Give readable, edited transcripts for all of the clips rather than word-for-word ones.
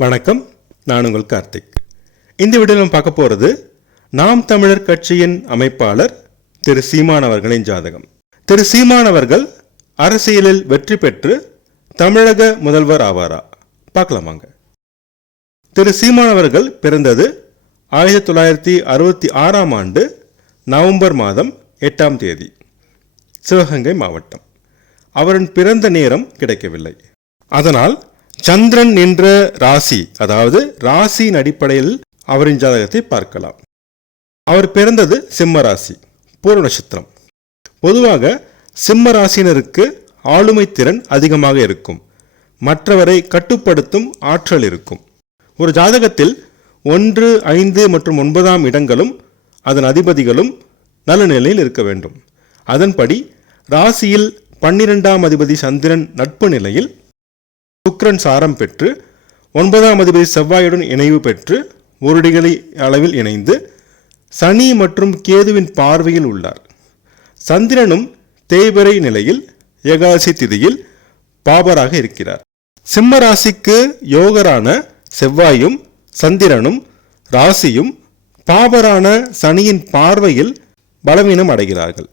வணக்கம், நான் உங்கள் கார்த்திக். இந்த வீடியோவில் நம்ம பார்க்க போகிறது நாம் தமிழர் கட்சியின் அமைப்பாளர் திரு சீமான் அவர்களின் ஜாதகம். திரு சீமான் அவர்கள் அரசியலில் வெற்றி பெற்று தமிழக முதல்வர் ஆவாரா? பார்க்கலாமாங்க. திரு சீமான் அவர்கள் பிறந்தது 1966ஆம் ஆண்டு நவம்பர் மாதம் 8ஆம் தேதி, சிவகங்கை மாவட்டம். அவரின் பிறந்த நேரம் கிடைக்கவில்லை. அதனால் சந்திரன் என்ற ராசி, அதாவது ராசியின் அடிப்படையில் அவரின் ஜாதகத்தை பார்க்கலாம். அவர் பிறந்தது சிம்ம ராசி, பூர்வ நட்சத்திரம். பொதுவாக சிம்ம ராசியினருக்கு ஆளுமை திறன் அதிகமாக இருக்கும், மற்றவரை கட்டுப்படுத்தும் ஆற்றல் இருக்கும். ஒரு ஜாதகத்தில் 1, 5 மற்றும் 9ஆம் இடங்களும் அதன் அதிபதிகளும் நல்ல நிலையில் இருக்க வேண்டும். அதன்படி ராசியில் 12ஆம் அதிபதி சந்திரன் நட்பு நிலையில், சுக்கிரன் சாரம் பெற்று 9ஆம் அதிபதி செவ்வாயுடன் இணைவு பெற்று 1 டிகிரி அளவில் இணைந்து சனி மற்றும் கேதுவின் பார்வையில் உள்ளார். சந்திரனும் தேய்பிறை நிலையில் ஏகாதசி திதியில் பாபராக இருக்கிறார். சிம்ம ராசிக்கு யோகரான செவ்வாயும் சந்திரனும் ராசியும் பாபரான சனியின் பார்வையில் பலவீனம் அடைகிறார்கள்.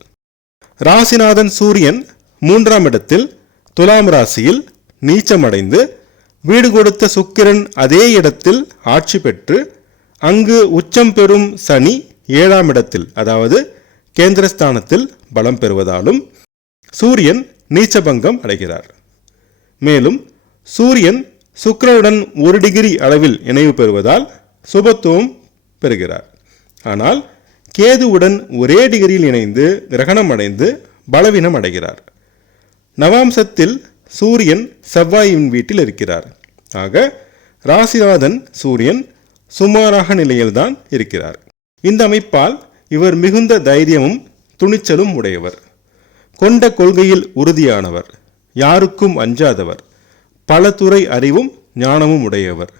ராசிநாதன் சூரியன் 3ஆம் இடத்தில் துலாம் ராசியில் நீச்சமடைந்து வீடு கொடுத்த சுக்கிரன் அதே இடத்தில் ஆட்சி பெற்று அங்கு உச்சம் பெறும் சனி 7ஆம் இடத்தில், அதாவது கேந்திரஸ்தானத்தில் பலம் பெறுவதாலும் சூரியன் நீச்சபங்கம் அடைகிறார். மேலும் சூரியன் சுக்கிரனுடன் 1 டிகிரி அளவில் இணைவு பெறுவதால் சுபத்துவம் பெறுகிறார். ஆனால் கேதுவுடன் ஒரே டிகிரியில் இணைந்து கிரகணம் அடைந்து பலவீனம் அடைகிறார். நவாம்சத்தில் சூரியன் செவ்வாயின் வீட்டில் இருக்கிறார். ஆக ராசிநாதன் சூரியன் சுமாராக நிலையில்தான் இருக்கிறார். இந்த அமைப்பால் இவர் மிகுந்த தைரியமும் துணிச்சலும் உடையவர், கொண்ட கொள்கையில் உறுதியானவர், யாருக்கும் அஞ்சாதவர், பல துறை அறிவும் ஞானமும் உடையவர்,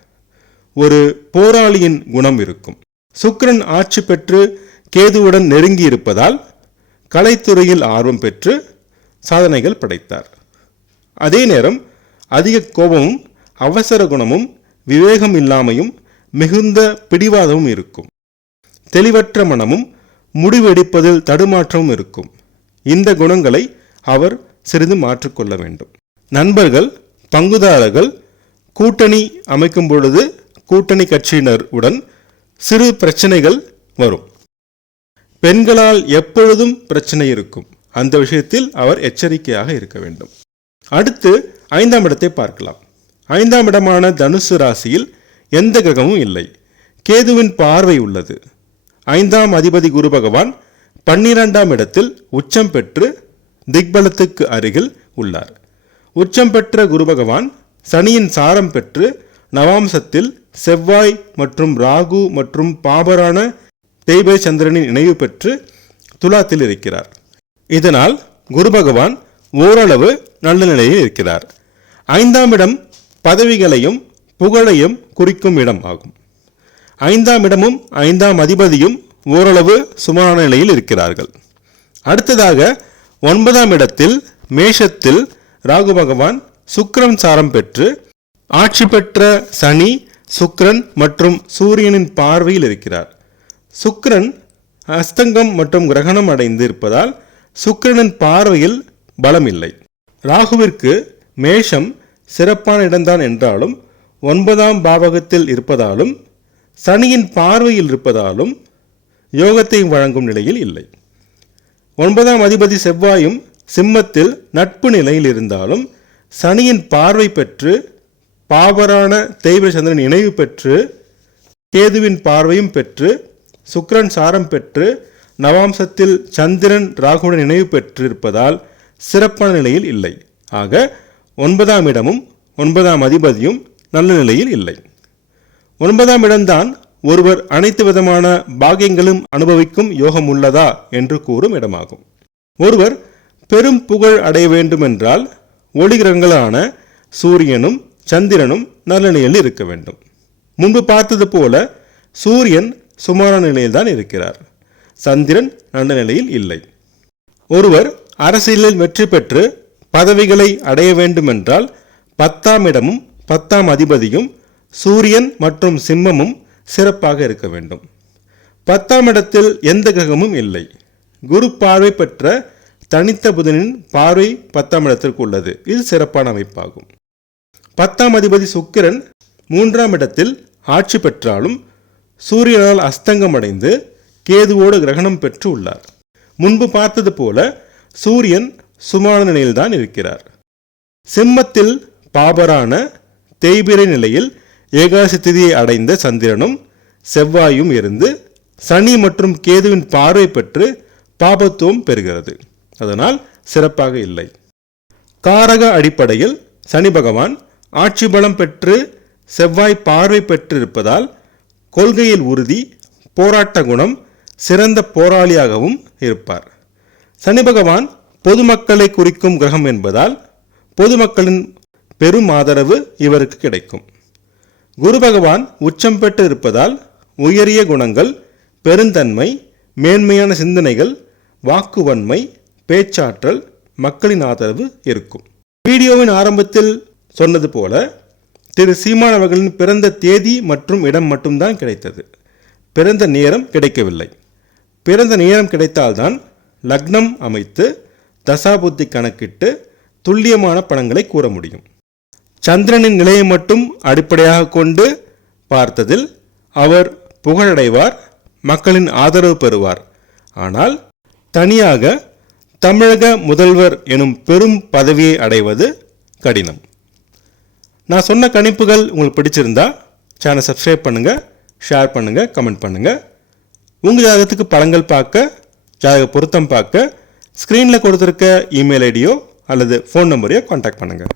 ஒரு போராளியின் குணம் இருக்கும். சுக்கிரன் ஆட்சி பெற்று கேதுவுடன் நெருங்கி இருப்பதால் கலைத்துறையில் ஆர்வம் பெற்று சாதனைகள் படைத்தார். அதே நேரம் அதிக கோபமும் அவசர குணமும் விவேகம் இல்லாமையும் மிகுந்த பிடிவாதமும் இருக்கும். தெளிவற்ற மனமும் முடிவெடுப்பதில் தடுமாற்றமும் இருக்கும். இந்த குணங்களை அவர் சிறிது மாற்றிக்கொள்ள வேண்டும். நண்பர்கள், பங்குதாரர்கள் கூட்டணி அமைக்கும் பொழுது கூட்டணி கட்சியினர் உடன் சிறு பிரச்சனைகள் வரும். பெண்களால் எப்பொழுதும் பிரச்சனை இருக்கும். அந்த விஷயத்தில் அவர் எச்சரிக்கையாக இருக்க வேண்டும். அடுத்து 5ஆம் இடத்தை பார்க்கலாம். 5ஆம் இடமான தனுசு ராசியில் எந்த கிரகமும் இல்லை. கேதுவின் பார்வை உள்ளது. 5ஆம் அதிபதி குரு பகவான் 12ஆம் இடத்தில் உச்சம் பெற்று திக்பலத்துக்கு அருகில் உள்ளார். உச்சம் பெற்ற குரு பகவான் சனியின் சாரம் பெற்று நவாம்சத்தில் செவ்வாய் மற்றும் ராகு மற்றும் பாபரான தேய்பிறை சந்திரனின் இணைவு பெற்று துலாத்தில் இருக்கிறார். இதனால் குரு பகவான் ஓரளவு நல்ல நிலையில் இருக்கிறார். 5ஆம் இடம் பதவிகளையும் புகழையும் குறிக்கும் இடம் ஆகும். 5ஆம் இடமும் 5ஆம் அதிபதியும் ஓரளவு சுமாரான நிலையில் இருக்கிறார்கள். அடுத்ததாக 9ஆம் இடத்தில் மேஷத்தில் ராகு பகவான் சுக்கிரன் சாரம் பெற்று ஆட்சி பெற்ற சனி, சுக்கிரன் மற்றும் சூரியனின் பார்வையில் இருக்கிறார். சுக்கிரன் அஸ்தங்கம் மற்றும் கிரகணம் அடைந்து இருப்பதால் சுக்கிரனின் பார்வையில் பலம் இல்லை. ராகுவிற்கு மேஷம் சிறப்பான இடம்தான் என்றாலும் 9ஆம் பாவகத்தில் இருப்பதாலும் சனியின் பார்வையில் இருப்பதாலும் யோகத்தை வழங்கும் நிலையில் இல்லை. 9ஆம் அதிபதி செவ்வாயும் சிம்மத்தில் நட்பு நிலையில் இருந்தாலும் சனியின் பார்வை பெற்று பாபரான தேய்பிறை சந்திரன் இணைவு பெற்று கேதுவின் பார்வையும் பெற்று சுக்கிரன் சாரம் பெற்று நவாம்சத்தில் சந்திரன் ராகுவுடன் இணைவு பெற்றிருப்பதால் சிறப்பான நிலையில் இல்லை. ஆக 9ஆம் இடமும் 9ஆம் அதிபதியும் நல்ல நிலையில் இல்லை. 9ஆம் இடம்தான் ஒருவர் அனைத்து விதமான பாக்கியங்களும் அனுபவிக்கும் யோகம் உள்ளதா என்று கூறும் இடமாகும். ஒருவர் பெரும் புகழ் அடைய வேண்டுமென்றால் ஒளி கிரகங்களான சூரியனும் சந்திரனும் நல்ல நிலையில் இருக்க வேண்டும். முன்பு பார்த்தது போல சூரியன் சுமாரான நிலையில்தான் இருக்கிறார், சந்திரன் நல்ல நிலையில் இல்லை. ஒருவர் அரசியலில் வெற்றி பெற்று பதவிகளை அடைய வேண்டுமென்றால் 10ஆம் இடமும் 10ஆம் அதிபதியும் சூரியன் மற்றும் சிம்மமும் சிறப்பாக இருக்க வேண்டும். 10ஆம் இடத்தில் எந்த கிரகமும் இல்லை. குரு பார்வை பெற்ற தனித்த புதனின் பார்வை 10ஆம் இடத்திற்கு உள்ளது. இது சிறப்பான அமைப்பாகும். 10ஆம் அதிபதி சுக்கிரன் 3ஆம் இடத்தில் ஆட்சி பெற்றாலும் சூரியனால் அஸ்தங்கமடைந்து கேதுவோடு கிரகணம் பெற்று உள்ளார். முன்பு பார்த்தது போல சூரியன் சுமான நிலையில்தான் இருக்கிறார். சிம்மத்தில் பாபரான தேய்பிரை நிலையில் ஏகாதசி திதியை அடைந்த சந்திரனும் செவ்வாயும் இருந்து சனி மற்றும் கேதுவின் பார்வை பெற்று பாபத்துவம் பெறுகிறது. அதனால் சிறப்பாக இல்லை. காரக அடிப்படையில் சனி பகவான் ஆட்சி பலம் பெற்று செவ்வாய் பார்வை பெற்றிருப்பதால் கொள்கையில் உறுதி, போராட்ட குணம், சிறந்த போராளியாகவும் இருப்பார். சனி பகவான் பொதுமக்களை குறிக்கும் கிரகம் என்பதால் பொதுமக்களின் பெரும் ஆதரவு இவருக்கு கிடைக்கும். குரு பகவான் உச்சம் பெற்று இருப்பதால் உயரிய குணங்கள், பெருந்தன்மை, மேன்மையான சிந்தனைகள், வாக்குவன்மை, பேச்சாற்றல், மக்களின் ஆதரவு இருக்கும். வீடியோவின் ஆரம்பத்தில் சொன்னது போல திரு சீமான் அவர்களின் பிறந்த தேதி மற்றும் இடம் மட்டும்தான் கிடைத்தது. பிறந்த நேரம் கிடைக்கவில்லை. பிறந்த நேரம் கிடைத்தால்தான் லக்னம் அமைத்து தசாபுத்தி கணக்கிட்டு துல்லியமான பலன்களை கூற முடியும். சந்திரனின் நிலையை மட்டும் அடிப்படையாக கொண்டு பார்த்ததில் அவர் புகழடைவார், மக்களின் ஆதரவு பெறுவார். ஆனால் தனியாக தமிழக முதல்வர் எனும் பெரும் பதவியை அடைவது கடினம். நான் சொன்ன கணிப்புகள் உங்களுக்கு பிடிச்சிருந்தா சேனல் சப்ஸ்கிரைப் பண்ணுங்கள், ஷேர் பண்ணுங்கள், கமெண்ட் பண்ணுங்கள். உங்கள் ஜாதகத்துக்கு பலன்கள் பார்க்க, ஜாதக பொருத்தம் பார்க்க ஸ்க்ரீனில் கொடுத்துருக்க இமெயில் ஐடியோ அல்லது ஃபோன் நம்பரையோ கான்டாக்ட் பண்ணுங்கள்.